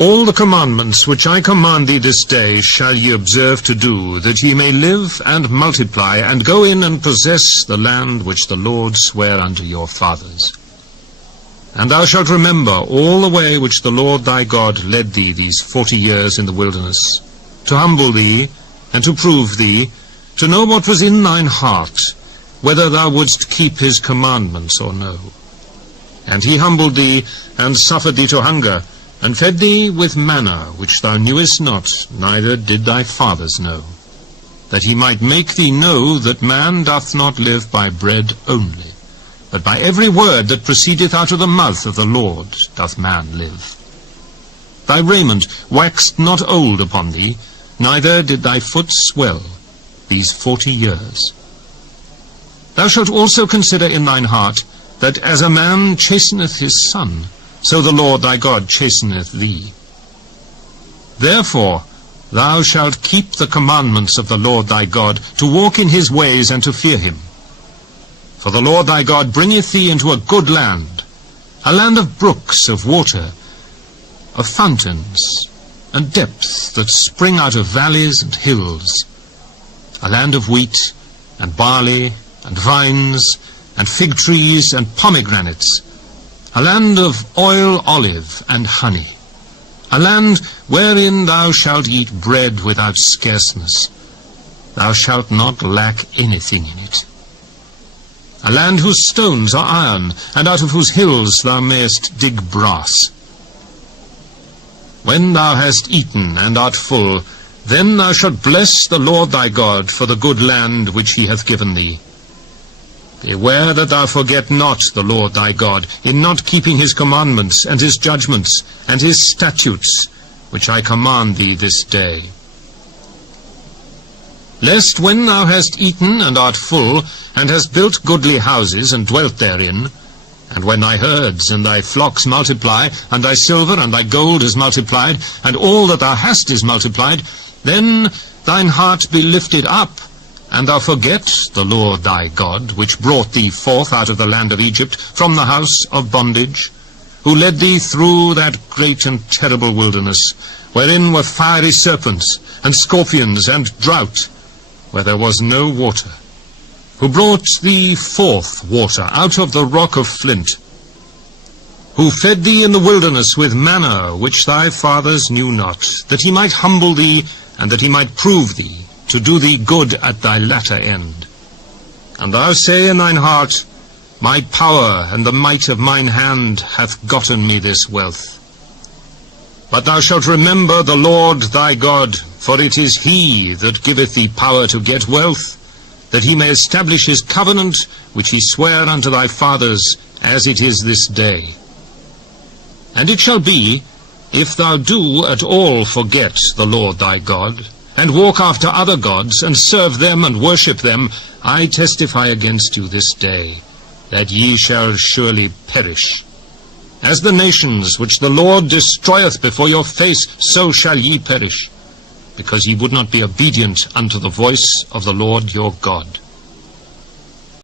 All the commandments which I command thee this day shall ye observe to do, that ye may live and multiply, and go in and possess the land which the Lord sware unto your fathers. And thou shalt remember all the way which the Lord thy God led thee these 40 years in the wilderness, to humble thee, and to prove thee, to know what was in thine heart, whether thou wouldst keep his commandments or no. And he humbled thee, and suffered thee to hunger, and fed thee with manna, which thou knewest not, neither did thy fathers know, that he might make thee know that man doth not live by bread only, but by every word that proceedeth out of the mouth of the Lord doth man live. Thy raiment waxed not old upon thee, neither did thy foot swell these 40 years. Thou shalt also consider in thine heart, that as a man chasteneth his son, so the Lord thy God chasteneth thee. Therefore thou shalt keep the commandments of the Lord thy God, to walk in his ways and to fear him. For the Lord thy God bringeth thee into a good land, a land of brooks of water, of fountains, and depths that spring out of valleys and hills, a land of wheat, and barley, and vines, and fig trees, and pomegranates, a land of oil, olive, and honey, a land wherein thou shalt eat bread without scarceness. Thou shalt not lack anything in it. A land whose stones are iron, and out of whose hills thou mayest dig brass. When thou hast eaten and art full, then thou shalt bless the Lord thy God for the good land which he hath given thee. Beware that thou forget not the Lord thy God, in not keeping his commandments, and his judgments, and his statutes, which I command thee this day. Lest when thou hast eaten and art full, and hast built goodly houses, and dwelt therein, and when thy herds and thy flocks multiply, and thy silver and thy gold is multiplied, and all that thou hast is multiplied, then thine heart be lifted up, and thou forget the Lord thy God, which brought thee forth out of the land of Egypt, from the house of bondage, who led thee through that great and terrible wilderness, wherein were fiery serpents, and scorpions, and drought, where there was no water, who brought thee forth water out of the rock of flint, who fed thee in the wilderness with manna, which thy fathers knew not, that he might humble thee, and that he might prove thee, to do thee good at thy latter end. And thou say in thine heart, My power and the might of mine hand hath gotten me this wealth. But thou shalt remember the Lord thy God, for it is he that giveth thee power to get wealth, that he may establish his covenant, which he sware unto thy fathers, as it is this day. And it shall be, if thou do at all forget the Lord thy God, and walk after other gods, and serve them and worship them, I testify against you this day, that ye shall surely perish. As the nations which the Lord destroyeth before your face, so shall ye perish, because ye would not be obedient unto the voice of the Lord your God.